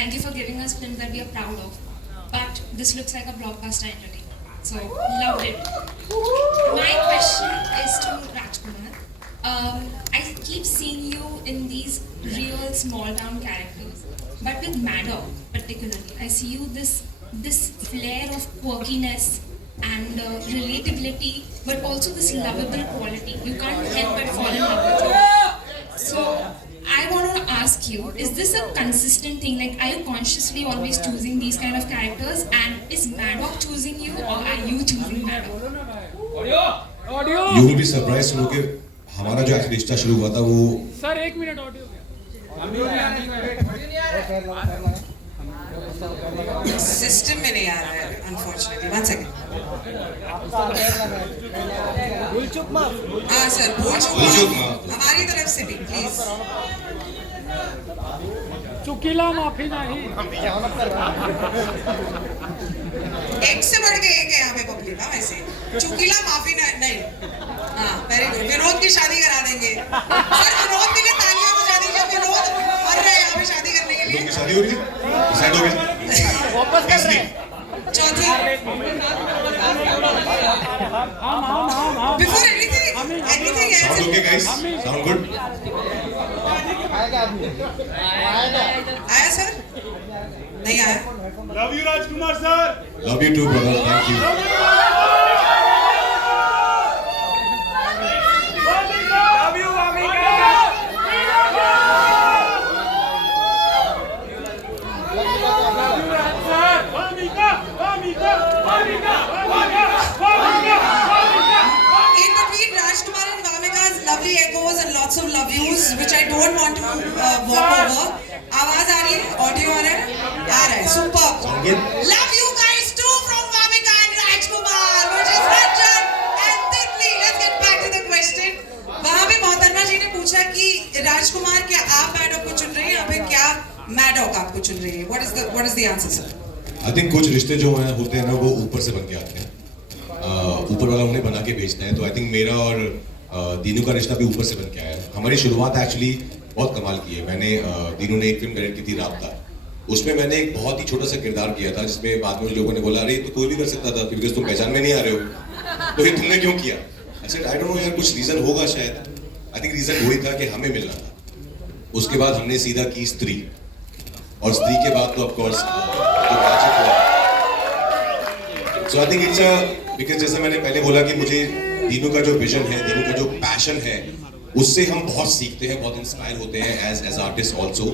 Thank you for giving us films that we are proud of. But this looks like a blockbuster entity. So, loved it. My question is to Rajkumar. I keep seeing you in these real small town characters. But with Maddox particularly, I see you this flair of quirkiness and relatability, but also this lovable quality. You can't help but fall in love with him. So I want to ask you: is this a consistent thing? Like, are you consciously always choosing these kind of characters? And is Maddox choosing you, or are you choosing Maddox? You will be surprised to know कि हमारा जो actually रिश्ता शुरू हुआ था वो sir 1 minute audio system में नहीं आ रहा है अनफॉर्चुनेटली. 1 सेकंड. हाँ सर, भूल चूक माफ हमारी तरफ से भी प्लीज. चुकीला माफी नहीं. एक से बढ़ के एक है यहाँ पे पब्लिक. हाँ वैसे चुकीला माफी नहीं. हाँ वेरी गुड. विनोद की शादी करा देंगे सर. विनोद के लिए तालियां बजा दीजिए. विनोद मर रहे हैं यहाँ पे शादी करने के लिए. शादी हो गई, डिसाइड हो गई, वापस कर रहे हैं. चौथी. Before anything sound okay guys, sound good. आया सर? नहीं आया. Love you Rajkumar sir. Love you too brother, thank you. In between Rajkumar and Vamika's lovely echoes and lots of love yous, which I don't want to walk over. आवाज आ रही है? Audio आ रहा है? आ रहा है. Superb. Sound good? Love you guys too from Vamika and Rajkumar, which is Ranjan and Titli. Let's get back to the question. वहाँ पे मोहतरमा जी ने पूछा कि राजकुमार क्या आप मैडॉक को चुन रहे हैं या फिर क्या मैडॉक आपको चुन रही है? What is the answer, sir? I think कुछ रिश्ते जो हैं होते हैं ना वो ऊपर से बन के आते हैं. ऊपर वाला उन्हें बना के भेजता है. तो आई थिंक मेरा और दीनू का रिश्ता भी ऊपर से बन के आया है. हमारी शुरुआत एक्चुअली बहुत कमाल की है. मैंने दीनू ने एक फिल्म डायरेक्ट की थी राब्ता. उसमें मैंने एक बहुत ही छोटा सा किरदार किया था जिसमें बाद में लोगों ने बोला अरे तो कोई भी कर सकता था बिकॉज तुम पहचान में नहीं आ रहे हो, तो ये तुमने क्यों किया? अच्छा आई डोंट नो यार, कुछ रीजन होगा शायद. आई थिंक रीजन वही था कि हमें मिलना था. उसके बाद हमने सीधा की स्त्री, और स्त्री के बाद तो of course so I think it's because जैसे मैंने पहले बोला कि मुझे दीनू का जो विजन है, दीनू का जो पैशन है, उससे हम बहुत सीखते हैं, बहुत इंस्पायर होते हैं एज आर्टिस्ट ऑल्सो.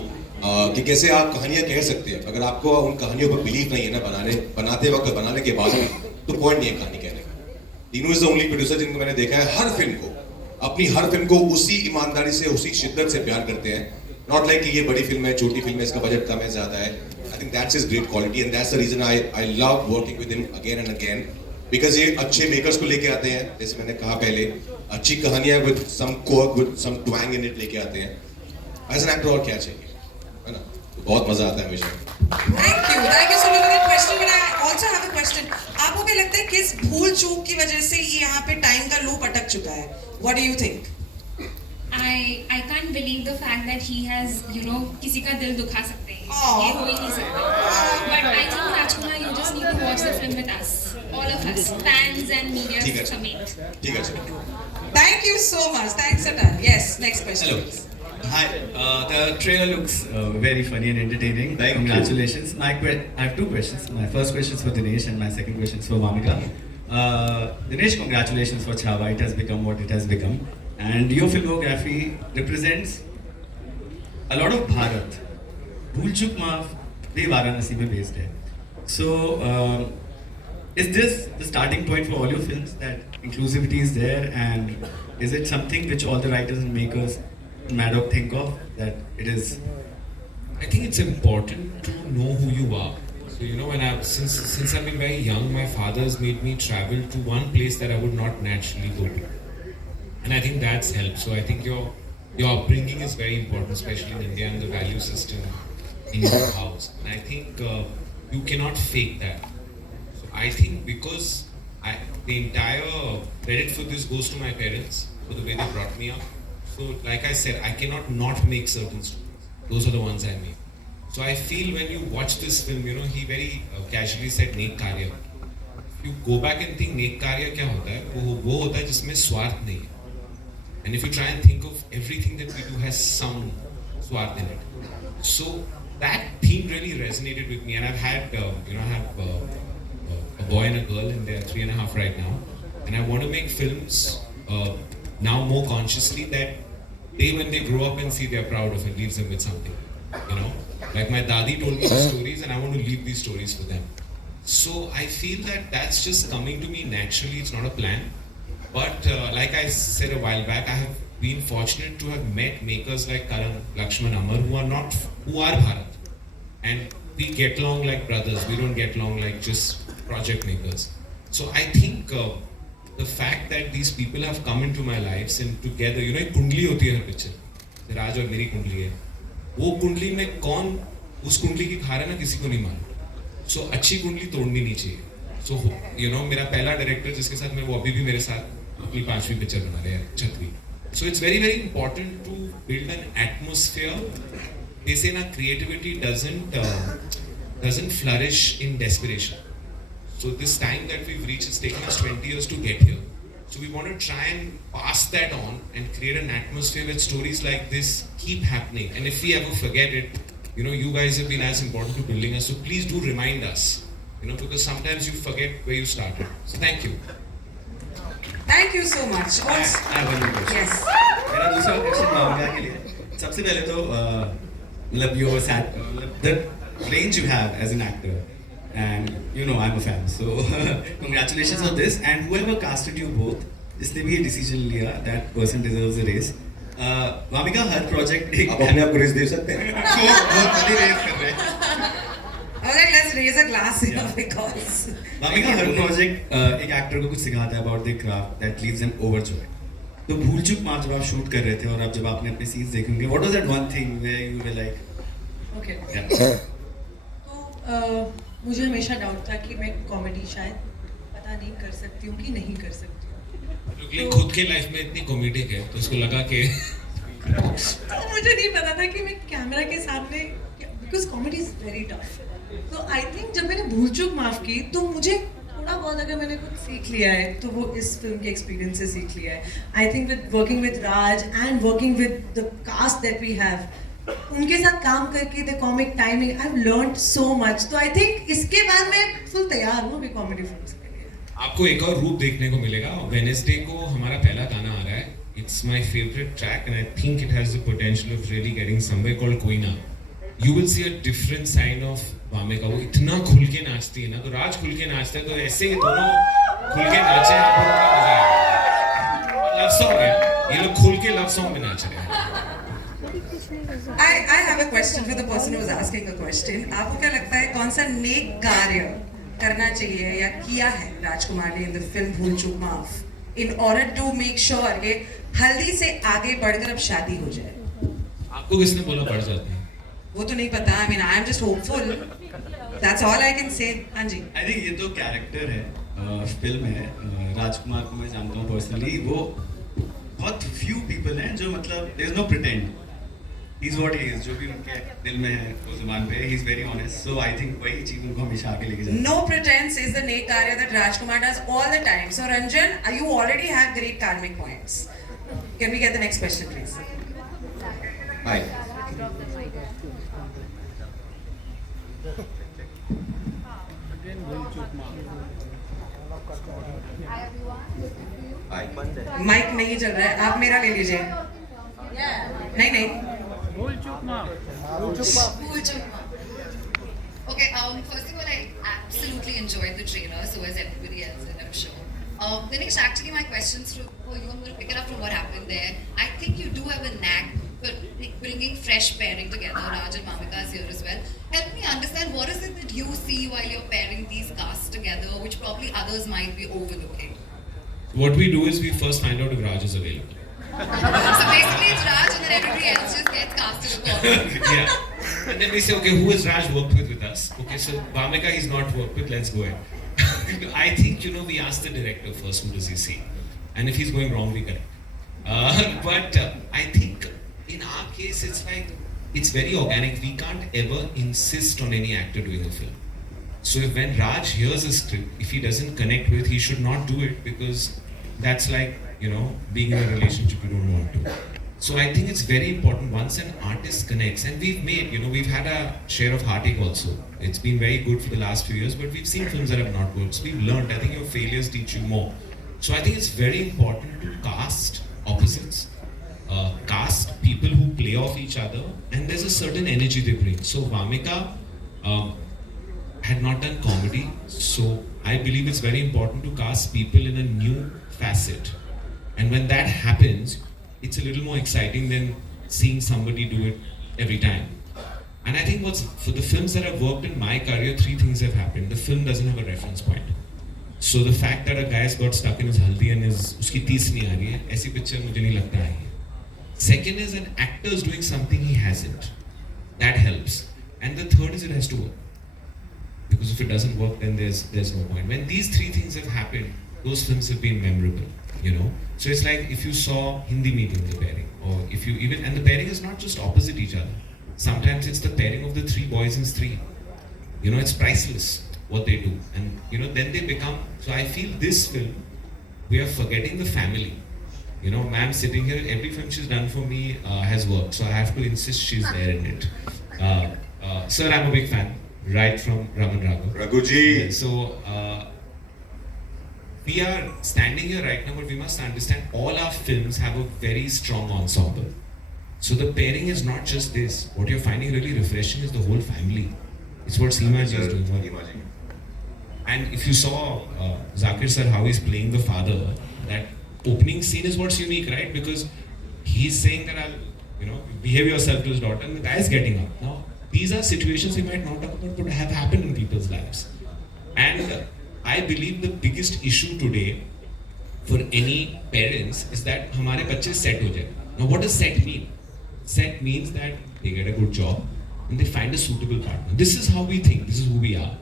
कि कैसे आप कहानियां कह सकते हैं. अगर आपको उन कहानियों पर बिलीव नहीं है ना बनाते वक्त, बनाने के बाद भी, तो पॉइंट नहीं है कहानी कहने का. Dinu is the only producer जिनको मैंने देखा है हर फिल्म को, अपनी हर फिल्म को उसी ईमानदारी से, उसी शिद्दत से प्यार करते हैं. नॉट लाइक कि ये बड़ी फिल्म है, छोटी फिल्म है, इसका बजट कम है, ज्यादा है. I think that's his great quality and that's the reason I love working with him again and again. Because ये अच्छे मेकर्स को लेके आते हैं, जैसे मैंने कहा पहले, अच्छी कहानियां with some quirk, with some twang in it लेके आते हैं. एज एन एक्टर और क्या चाहिए, है ना? तो बहुत मजा आता है हमेशा. Thank you so much for that question. But I also have a question. आपको क्या लगता है किस भूल चूक की वजह से ये यहाँ पे टाइम का लूप अटक चुका है? What do you think? I can't believe the fact that he has, किसी का दिल दुखा सकते हैं. ये हो ही नहीं सकता. But I think Rajkumar, you just need to watch the film with us, all of us, fans and media ठीक है. समेत. ठीक है चलो. Thank you so much. Thanks a ton. Yes, next question. Hello. please. Hi, the trailer looks very funny and entertaining. Thank you. Congratulations. I have two questions. My first question is for Dinesh and my second question is for Vamika. Dinesh, congratulations for Chhava. It has become what it has become. And your filmography represents a lot of Bharat. Bhool Chuk Maaf bhi Varanasi mein based hai. So, is this the starting point for all your films, that inclusivity is there, and is it something which all the writers and makers in Maddox think of, that it is? I think it's important to know who you are. So when since I've been very young, my father's made me travel to one place that I would not naturally go to, and I think that's helped. So I think your upbringing is very important, especially in India and the value system in your house. And I think you cannot fake that. So I think because the entire credit for this goes to my parents for the way they brought me up. So like I said, I cannot not make certain stories. Those are the ones I make. So I feel when you watch this film, you know, he very casually said Nek Karya. If you go back and think Nek Karya क्या होता है, वो होता है जिसमें स्वार्थ नहीं है. And if you try and think of everything that we do has some स्वार्थ in it. So that theme really resonated with me, and I've had, I have a boy and a girl, and they're 3.5 right now, and I want to make films now more consciously that they, when they grow up and see, they're proud of it, leaves them with something, you know. Like my dadi told me these stories, and I want to leave these stories for them. So I feel that that's just coming to me naturally. It's not a plan, but like I said a while back, I have been fortunate to have met makers like Karan, Lakshman, Amar, who are Bharat, and we get along like brothers. We don't get along like just project makers. So I think the fact that these people have come into my lives and together, you know, एक कुंडली होती है हर picture, राज और मेरी कुंडली है. वो कुंडली में कौन उस कुंडली की खा रहा है ना, किसी को नहीं मालूम. So अच्छी कुंडली तोड़नी नहीं चाहिए. So you know, मेरा पहला डायरेक्टर जिसके साथ मैं, वो अभी भी मेरे साथ अपनी 5वीं पिक्चर बना रहे हैं, छठवीं. So it's very, very important to build an atmosphere. They say na, creativity doesn't flourish in desperation. So this time that we've reached, it's taken us 20 years to get here. So we want to try and pass that on and create an atmosphere where stories like this keep happening. And if we ever forget it, you know, you guys have been as important to building us. So please do remind us, you know, because sometimes you forget where you started. So thank you. Thank you so much. I have one more question. Yes. मेरा दूसरा question भावना के लिए. सबसे पहले तो मतलब the range you have as an actor, and you know I'm a fan, so congratulations on this. And whoever casted you both, जिसने भी ये decision लिया, that person deserves a raise. Wamiqa her project एक आप अपने आप को रेस दे सकते हैं. वो खाली raise कर रहे हैं. I was like, let's raise a glass here because. Wamiqa her project एक actor को कुछ सिखाता है about the craft that leaves them overjoyed. तो भूल चूक माफ जब आप शूट कर रहे थे और अब जब आपने अपने scenes देखे होंगे, what was that one thing where you were like, Okay. yeah. तो मुझे हमेशा डाउट था कि मैं कॉमेडी शायद पता नहीं कर सकती हूँ कि नहीं कर सकती हूँ. क्योंकि खुद के लाइफ में इतनी कॉमेडिक है, तो उसको लगा कि तो मुझे नहीं पता था कि मैं कैमरा के सामने, because comedy is very tough. तो आई थिंक जब मैंने भूल चूक माफ की तो मुझे थोड़ा बहुत अगर मैंने कुछ सीख लिया है तो वो इस फिल्म के एक्सपीरियंस से सीख लिया है. I think with working with Raj and working with the cast that we have, उनके साथ काम करके the comic timing, I have learned so much. तो आई थिंक इसके बाद मैं फुल तैयार हूँ अभी कॉमेडी फिल्म्स के लिए. आपको एक और रूप देखने को मिलेगा. वेडनेसडे को हमारा पहला गाना आ रहा है. It's my favourite track and I think it has the potential of really getting somewhere called Koyna. You will see a different side of Wamiqa. वो इतना खुल के नाचती है ना, तो राज खुल के नाचता है, तो ऐसे ही दोनों खुल के नाचे, आप लोगों का मजा आएगा. लव सॉन्ग है, ये लोग खुल के लव सॉन्ग में नाच रहे हैं. I have a question for the person who was asking the question. आपको क्या लगता है कौन सा नेक कार्य करना चाहिए या किया है राजकुमार ने in the film भूल चूक माफ in order to make sure कि हल्दी से आगे बढ़कर अब शादी हो जाए? आपको किसने बोला बढ़ जाते हैं? वो तो नहीं पता. I mean, I am just hopeful. That's all I can say. हाँ जी. I think ये तो कैरेक्टर है, फिल्म है. राजकुमार को मैं जानता हूँ पर्सनली. वो बहुत few people हैं जो मतलब there is no pretend. He's what he is. जो भी उनके दिल में है वो जुबान पे है. He's very honest. So I think वही चीज़ उनको हमेशा आगे लेके जाती है. No pretense is the नेक कार्य that Rajkumar does all the time. So Ranjan, you already have great karmic points. Can we get the next question, please? Hi. Again भूल चूक माफ. Hi. माइक नहीं चल रहा है, आप मेरा ले लीजिए. नहीं नहीं. भूल चूक माफ. Cool joke. Okay, first of all, I absolutely enjoyed the trailer, so as everybody else did, I'm sure. Dinesh, actually my questions for you, I'm going to pick it up from what happened there. I think you do have a knack for bringing fresh pairing together. Raj and Mamika is here as well. Help me understand, what is it that you see while you're pairing these casts together, which probably others might be overlooking? What we do is we first find out if Raj is available. So basically it's Raj and then everybody else just gets casted accordingly. Yeah. And then we say, okay, who has Raj worked with us? Okay, so Vamika he's not worked with, let's go ahead. I think, you know, we ask the director first, who does he see? And if he's going wrong, we correct. But I think in our case, it's like it's very organic. We can't ever insist on any actor doing a film. So if when Raj hears a script, if he doesn't connect with, he should not do it, because that's like, you know, being in a relationship you don't want to. So I think it's very important once an artist connects, and we've had a share of heartache also. It's been very good for the last few years, but we've seen films that have not worked. So we've learned. I think your failures teach you more. So I think it's very important to cast opposites, cast people who play off each other, and there's a certain energy they bring. So Vamika had not done comedy, so I believe it's very important to cast people in a new facet. And when that happens, it's a little more exciting than seeing somebody do it every time. And I think for the films that have worked in my career, 3 things have happened. The film doesn't have a reference point. So the fact that a guy's got stuck in his haldi and uski tees nahi aa rahi hai, aisi picture mujhe nahi lagta hai. Second is an actor is doing something he hasn't. That helps. And the third is it has to work. Because if it doesn't work, then there's no point. When these 3 things have happened, those films have been memorable, you know. So it's like if you saw Hindi medium, the pairing, or if you even, and the pairing is not just opposite each other. Sometimes it's the pairing of the 3 boys in Stree. You know, it's priceless what they do, and you know, then they become. So I feel this film, we are forgetting the family. You know, ma'am sitting here, every film she's done for me has worked, so I have to insist she's there in it. Sir, I'm a big fan, right from Raman Raghav. Raghuji. So we are standing here right now, but we must understand all our films have a very strong ensemble. So the pairing is not just this. What you're finding really refreshing is the whole family. It's what Seema ji is doing. And if you saw Zakir sir, how he's playing the father, that opening scene is what's unique, right? Because he's saying that behave yourself to his daughter, and the guy is getting up. Now, these are situations we might not talk about, but have happened in people's lives. And I believe the biggest issue today for any parents is that हमारे बच्चे set हो जाए. Now, what does set mean? Set means that they get a good job and they find a suitable partner. This is how we think. This is who we are.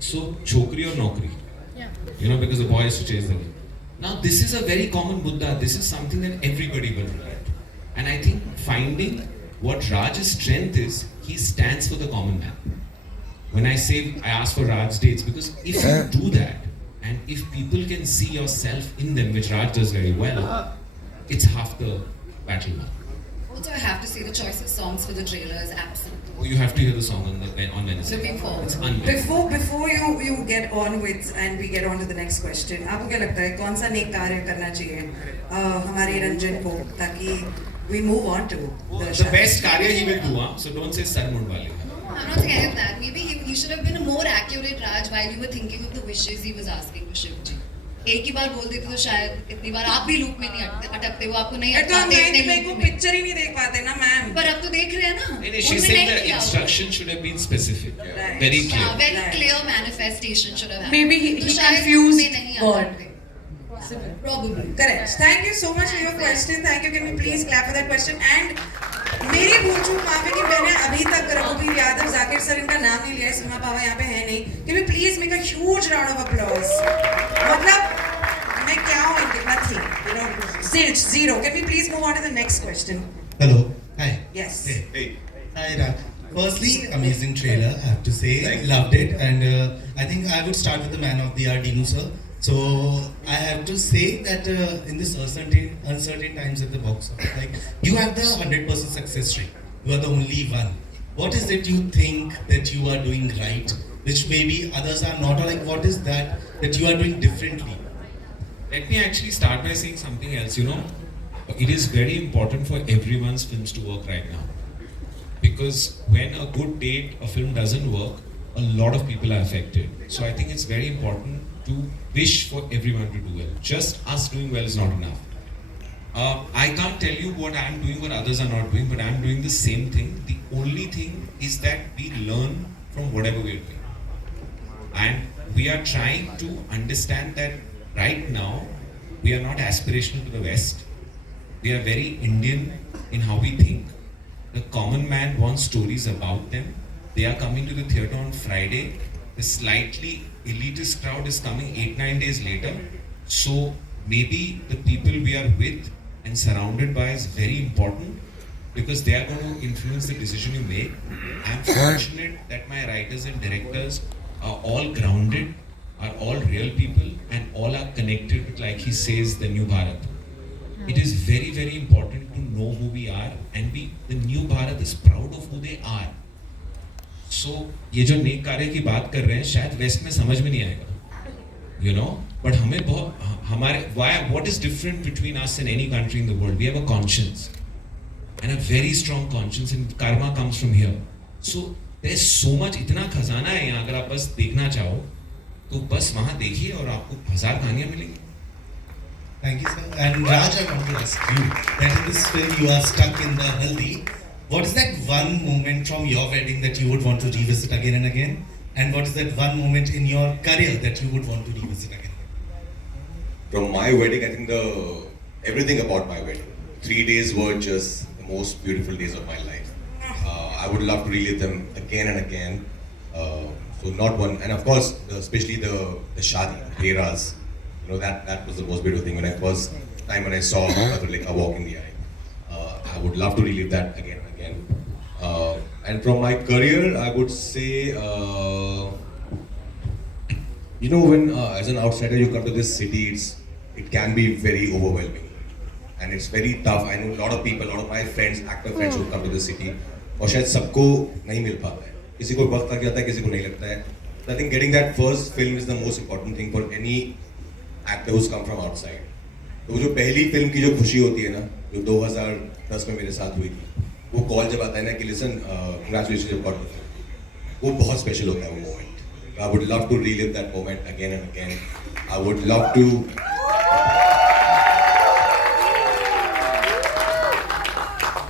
So, chokri or nokri. Yeah. You know, because the boy has to chase the girl. Now, this is a very common muddha. This is something that everybody will relate. And I think finding what Raj's strength is, he stands for the common man. When I say I ask for Raj dates, because if you do that, and if people can see yourself in them, which Raj does very well, it's half the battle won. Also, I have to say the choice of songs for the trailer is absolute. You have to hear the song on Wednesday. Looking forward. It's unbelievable. Before you get on with and we get on to the next question, आपको क्या लगता है कौन सा नेक कार्य करना चाहिए हमारे रंजन को ताकि we move on to The best karya he will do, so don't say Sar Mundwale. I'm not saying any of that. Maybe he should have been a more accurate Raj while you were thinking of the wishes he was asking to Shiv ji. एक ही बार बोल देते तो शायद इतनी बार आप भी loop में नहीं अटकते, वो आपको नहीं अटकाते इतने लूप में. पिक्चर ही नहीं देख पाते ना मैम. पर अब तो देख रहे हैं ना. No, she's saying the instruction should have been specific, Right. very clear. Very clear manifestation should have happened. Maybe he तो शायद confused में नहीं God. अटकते. Probably. Correct. Thank you so much for your question. Thank you. Can we please clap for that question? And मेरी भूल चूक माफी कि मैंने अभी तक रघुवीर यादव जाकिर सर इनका नाम नहीं लिया है. सीमा पावा यहाँ पे है नहीं. Can we please make a huge round of applause? मतलब मैं क्या हूँ इनके nothing. You know, zero. Can we please move on to the next question? Hello. Hi. Yes. Hey. Hi, Raj. Firstly, amazing trailer, I have to say. Thank you. Loved it. And I think I would start with the man of the hour, Dinu sir. So I have to say that in this uncertain times at the box office, like you have the 100% success rate. You are the only one. What is it you think that you are doing right, which maybe others are not? Or like what is that you are doing differently? Let me actually start by saying something else. You know, it is very important for everyone's films to work right now. Because when a good date, a film doesn't work, a lot of people are affected. So I think it's very important to wish for everyone to do well. Just us doing well is not enough. I can't tell you what I'm doing, what others are not doing, but I'm doing the same thing. The only thing is that we learn from whatever we're doing. And we are trying to understand that right now, we are not aspirational to the West. We are very Indian in how we think. The common man wants stories about them. They are coming to the theatre on Friday. The slightly elitist crowd is coming 8-9 days later. So maybe the people we are with and surrounded by is very important. because they are going to influence the decision you make. I'm fortunate that my writers and directors are all grounded, are all real people, and all are connected with, like he says, the new Bharat. It is very, very important to know who we are, and the new Bharat is proud of who they are. So ये जो नेक कार्य की बात कर रहे हैं शायद waste में समझ में नहीं आएगा, you know, but हमें बहुत हमारे what is different between us and any country in the world? We have a conscience and a very strong conscience, and karma comes from here. So there's so much, इतना खजाना है यहाँ, अगर आप बस देखना चाहो तो बस वहाँ देखिए और आपको 1000 कहानियाँ मिलेंगी. Thank you, sir. And Raj, I want to ask you that in this film you are stuck in the haldi. What is that one moment from your wedding that you would want to revisit again and again? And what is that one moment in your career that you would want to revisit again? From my wedding, I think everything about my wedding. 3 days were just the most beautiful days of my life. I would love to relive them again and again. So not one, and of course, especially the shadi, the Peras. You know, that was the most beautiful thing when I first time when I saw Madhulika walk in the aisle. I would love to relive that again and again. And from my career, I would say, you know, when as an outsider you come to this city, it can be very overwhelming, and it's very tough. I know a lot of people, a lot of my friends, actor friends, who come to the city, और शायद सबको नहीं मिल पाता है. किसी को वक्त लग जाता है, किसी को नहीं लगता है. So I think getting that first film is the most important thing for any actor who's come from outside. तो जो पहली फिल्म की जो खुशी होती है ना, जो 2010 में मेरे साथ हुई थी, वो कॉल जब आता है ना कि listen congratulation you got the film, वो बहुत स्पेशल होता है वो moment. I would love to relive that moment again and again. I would love to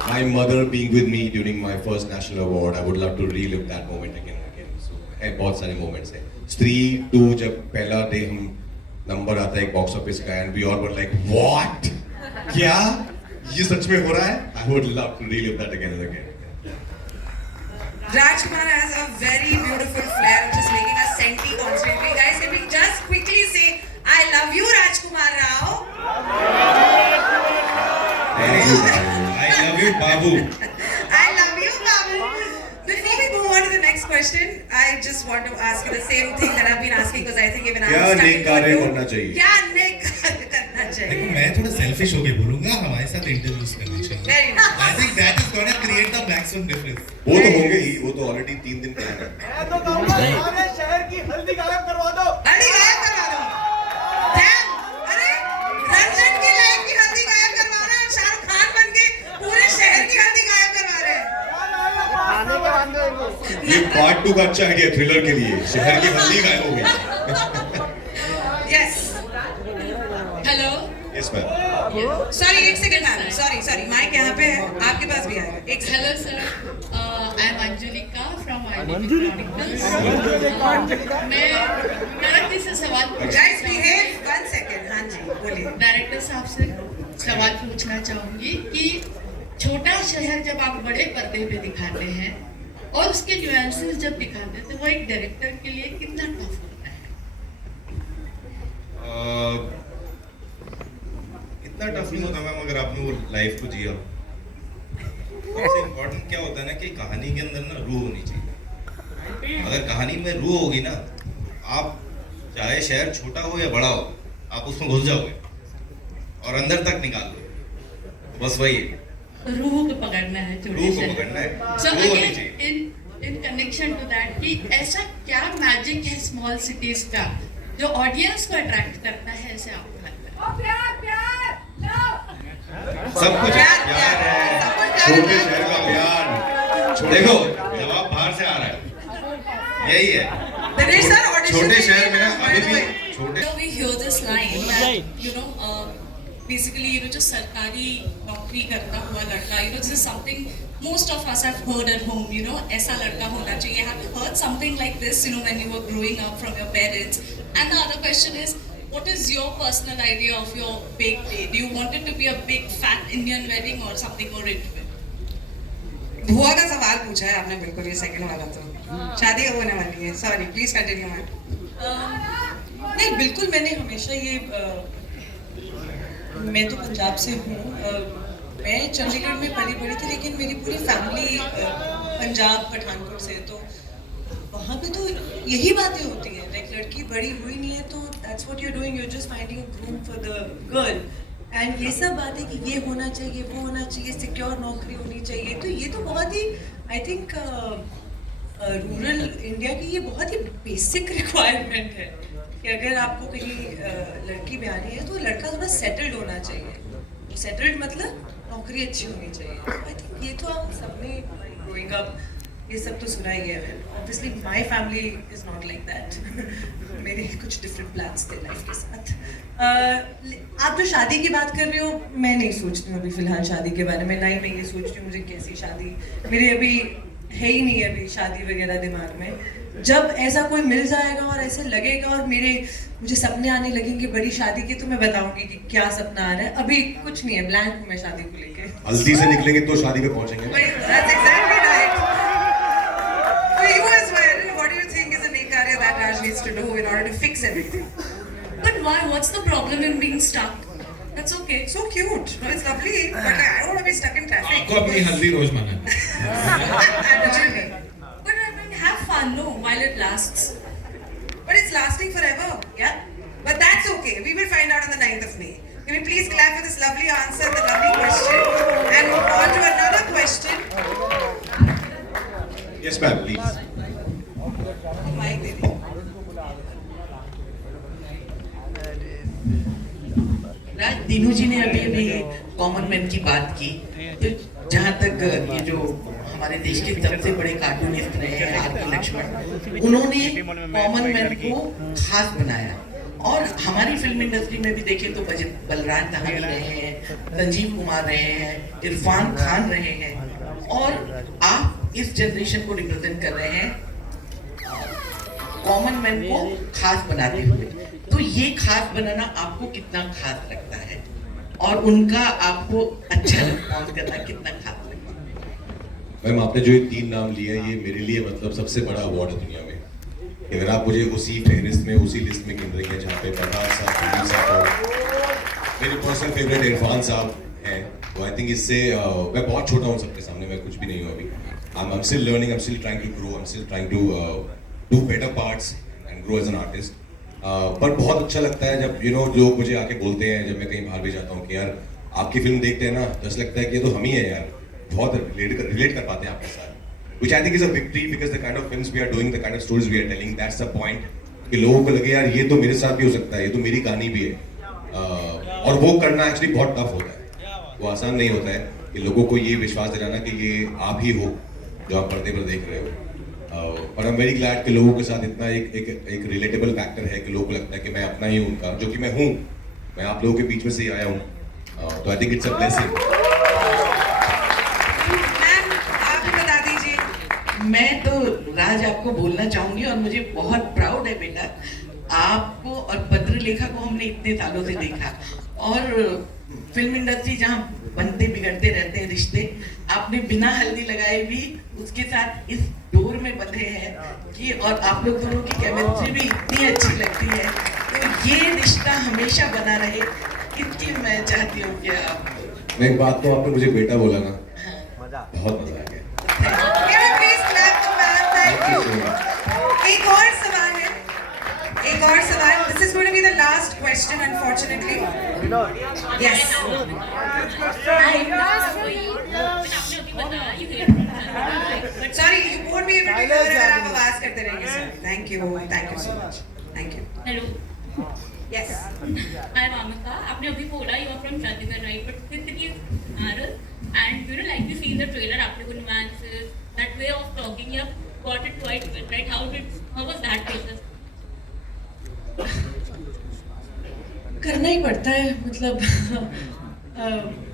my mother being with me during my first national award. I would love to relive that moment again and again. So है बहुत सारे moments हैं. स्त्री 2 जब पहला day हम number आता है बॉक्स ऑफिस का, and we all were like what? क्या ये सच में हो रहा है? I would love to relive that again and again. Rajkumar has a very beautiful flair, which is making us senti constantly. Guys, can we just quickly say, I love you, Rajkumar Rao? Thank you, Babu. I love you, Babu. I love you, Babu. Before we move on to the next question, I just want to ask you the same thing that I've been asking, because I think even I'm क्या stuck neck in कार्य you. करना चाहिए? क्या नेक कार्य करना चाहिए? देखो मैं थोड़ा सेल्फिश होके बोलूंगा, हमारे साथ इंटरव्यूज करना चाहिए. Very nice. I think that is going to create the maximum difference. वो तो होंगे ही, वो तो ऑलरेडी 3 दिन प्लान है. मैं तो कहूँगा सारे शहर की हल्दी गायब करवा दो. हल्दी गायब करवा दो. Damn! अरे रंजन की लाइफ की हल्दी गायब करवाना है, शाहरुख खान बन के पूरे शहर की हल्दी गायब करवा रहे हैं. ये पार्ट 2 का अच्छा आइडिया थ्रिलर के लिए. शहर की हल्दी गायब हो गई. Yes. Hello. Yes ma'am. Sorry, एक सेकंड मैम. Sorry. माइक यहाँ पे है, आपके पास भी आएगा. एक Hello, sir. I am Anjulika from IDP Chronicles. मैं डायरेक्टली से सवाल Guys, behave 1 second. हाँ जी, बोलिए. डायरेक्टर साहब से सवाल पूछना चाहूंगी कि छोटा शहर जब आप बड़े पर्दे पे दिखाते हैं और उसके न्यूएंसेस जब दिखाते हैं तो वो एक डायरेक्टर के लिए कितना टफ होता है? इतना टफ नहीं होता मैम, अगर आपने वो लाइफ को जिया. सबसे इम्पोर्टेंट क्या होता है ना कि कहानी के अंदर ना रूह होनी चाहिए. अगर कहानी में रूह होगी ना, आप चाहे शहर छोटा हो या बड़ा हो, आप उसमें घुस जाओगे और अंदर तक निकाल लो. तो बस वही है, रूह को पकड़ना है, रूह को पकड़ना है, So रूह होनी again, चाहिए. in connection to that, कि ऐसा क्या मैजिक है स्मॉल सिटीज का जो ऑडियंस को अट्रैक्ट करता है, ऐसे आपको लगता है? सब कुछ है, प्यार है, छोटे शहर का प्यार. देखो जवाब बाहर से आ रहा है, यही है. दिनेश सर, ऑडिशन छोटे शहर में ना अभी भी छोटे. We hear this line that basically जो सरकारी नौकरी करता हुआ लड़का, this is something most of us have heard at home, ऐसा लड़का होना चाहिए. Have you heard something like this, when you were growing up from your parents? And the other question is, what is your personal idea of your big day? Do you want it to be a big fat Indian wedding or something more intimate? भुआ का सवाल पूछा है आपने, बिल्कुल ये second वाला तो शादी होने वाली है. Sorry, please continue ma'am. नहीं, बिल्कुल मैंने हमेशा ये मैं तो पंजाब से हूँ. मैं चंडीगढ़ में पली बड़ी थी, लेकिन मेरी पूरी फैमिली पंजाब पठानकोट से, तो वहाँ पे तो यही बातें होती हैं, लाइक लड़की बड़ी हुई नहीं है तो that's what you are doing, you are just finding a groom for the girl, and ये सब बातें कि ये होना चाहिए, वो होना चाहिए, सिक्योर नौकरी होनी चाहिए, तो ये तो बहुत ही आई थिंक रूरल इंडिया की ये बहुत ही बेसिक रिक्वायरमेंट है कि अगर आपको कहीं लड़की ब्यानी है तो लड़का थोड़ा सेटल्ड होना चाहिए। सेटल्ड मतलब नौकरी अच्छी होनी चाहिए। आई थिंक ये तो हम सबने ग्रोइंग अप ये सब तो सुना ही है। Obviously my family is not like that, मेरे कुछ डिफरेंट प्लान्स थे लाइफ के साथ। आप जो शादी की बात कर रहे हो, मैं नहीं सोचती हूँ अभी फिलहाल शादी के बारे में, ना ही मैं ये सोचती हूँ मुझे कैसी शादी, मेरे अभी है ही नहीं अभी शादी वगैरह दिमाग में। जब ऐसा कोई मिल जाएगा और ऐसे लगेगा और मुझे सपने आने लगेंगे बड़ी शादी के, तो मैं बताऊंगी कि क्या सपना आ रहा है। अभी कुछ नहीं है, ब्लैंक हूँ मैं शादी को लेके। हल्दी से निकलेंगे तो शादी पे पहुंचेंगे। That's exactly right. For you as well, what do you think is a main कार्य that Raj needs to do in order to fix everything? But why? What's the problem in being stuck? That's okay. So cute. No, it's lovely, but I don't want to be stuck in traffic. आपको अपनी हल्दी रोज मनाना है। But I mean, have fun, no, while it lasts. But it's lasting forever, yeah? But that's okay. We will find out on the 9th of May. Can we please clap for this lovely answer, the lovely question, and move on to another question? Yes, ma'am, please. Mike, baby. राज, दीनू जी ने अभी common man की बात की, तो जहाँ तक ये जो हमारे देश के सबसे बड़े कार्टूनिस्ट रहे हैं आर.के. लक्ष्मण, उन्होंने कॉमन मैन को खास बनाया। और हमारी फिल्म इंडस्ट्री में भी देखें तो बलराज दहानी रहे हैं, संजीव कुमार रहे हैं, इरफान खान रहे हैं, और आप इस जनरेशन को रिप्रेजेंट कर रहे हैं कॉमन मैन को खास बनाते हुए। तो ये खास बनाना आपको कितना खास लगता है, और उनका आपको अच्छा रिस्पॉन्स करना कितना खास लगता है? मैम, आपने जो ये 3 नाम लिए, ये मेरे लिए मतलब सबसे बड़ा अवार्ड है दुनिया में। अगर आप मुझे उसी फहरिस्त में, उसी लिस्ट में गिन रही हैं जहाँ पे प्रभास साहब, कुलदीप साहब और मेरे पर्सनल फेवरेट इरफान साहब हैं, तो आई थिंक इससे मैं बहुत छोटा हूँ सबके सामने, मैं कुछ भी नहीं हूँ अभी। I'm still learning, I'm still trying to grow, I'm still trying to do better parts and grow as an artist. पर बहुत अच्छा लगता है जब लोग मुझे आके बोलते हैं, जब मैं कहीं बाहर भी जाता हूँ, कि यार आपकी फिल्म देखते हैं ना तो ऐसा लगता है कि ये तो हम ही है यार, बहुत रिलेट कर पाते हैं आपके साथ, which I think is a victory because the kind of films we are doing, the kind of stories we are telling, that's the point, कि लोगों को लगे यार ये तो मेरे साथ भी हो सकता है, ये तो मेरी कहानी भी है। और वो करना एक्चुअली बहुत टफ होता है, वो आसान नहीं होता है कि लोगों को ये विश्वास दिलाना कि ये आप ही हो जो आप पर्दे पर देख रहे हो। और आई एम वेरी ग्लैड कि लोगों के साथ इतना एक रिलेटेबल फैक्टर है कि लोगों को लगता है कि मैं अपना ही हूँ उनका, जो कि मैं हूँ, मैं आप लोगों के बीच में से ही आया हूँ। तो I think it's a blessing. Ma'am, आप भी बता दीजिए। मैं तो राज आपको बोलना चाहूंगी, और मुझे बहुत प्राउड है बेटा, आपको और पत्रलेखा को हमने इतने सालों से देखा, और फिल्म इंडस्ट्री जहाँ बनते बिगड़ते रहते हैं रिश्ते, आपने बिना हल्दी लगाए भी उसके साथ इस डोर में बंधे हैं कि, और आप लोग दोनों की केमिस्ट्री भी इतनी अच्छी लगती है, तो ये रिश्ता हमेशा बना रहे, इसकी मैं चाहती हूँ कि आप। मैं एक बात तो आपने मुझे बेटा बोला ना, बहुत मजा आ गया। एक और सवाल है, एक और सवाल। This is going to be the last question, unfortunately. Yes. Sorry, you won't be able to hear अगर आप आवाज करते रहेंगे sir. Thank you so much. Thank you. Hello. Yes. Hi, Mamika. आपने अभी बोला you are from Chandigarh, right? But the city is Aral, and like we see in the trailer, आपने वो nuances, that way of talking, you have got it quite well, right? How was that process? करना ही पड़ता है, मतलब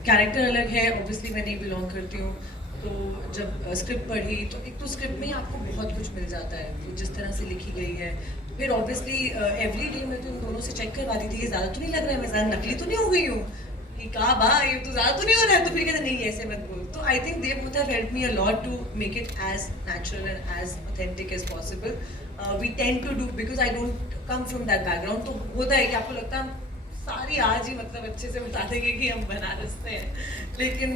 character अलग है, obviously मैं नहीं बिलोंग करती हूँ, तो जब स्क्रिप्ट पढ़ी तो एक तो स्क्रिप्ट में आपको बहुत कुछ मिल जाता है, तो जिस तरह से लिखी गई है, फिर ऑब्वियसली एवरी डे मैं तो इन दोनों से चेक करवा दी थी, ये ज़्यादा तो नहीं लग रहा है, मैं ज़्यादा नकली तो नहीं हो गई हूँ, कि कहा बा ये तो ज़्यादा तो नहीं हो रहा है, तो फिर कहते नहीं ऐसे मत बोल। तो I think they both have helped me a lot to make it as natural and as authentic as possible. We tend to do, because I don't come from that background, तो होता है कि आपको लगता है सारी आज ही मतलब अच्छे से बता देंगे कि हम बनारस से हैं, लेकिन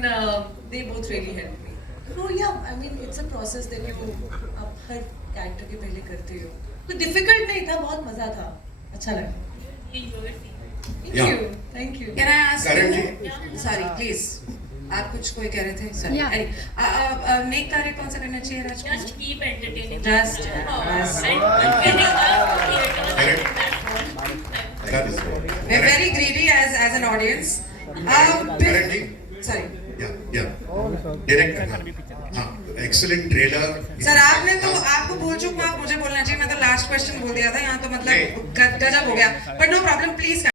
they both really help me. तो या I mean it's a process that you आप हर कैरेक्टर के पहले करते हो, तो डिफिकल्ट नहीं था, बहुत मजा था, अच्छा लगा। Thank you. Can I ask Karan you? Sorry, please. आप कुछ कोई कह रहे थे? Sorry. नेक कार्य कौन सा करना चाहिए राजकुमार? Just keep entertaining. Just. We're very greedy as an audience. Sorry. Excellent trailer sir आपने तो आपको भूल चूक माफ मुझे बोलना चाहिए, मैं तो लास्ट क्वेश्चन बोल दिया था, यहाँ तो मतलब गजब हो गया, बट नो प्रॉब्लम प्लीज।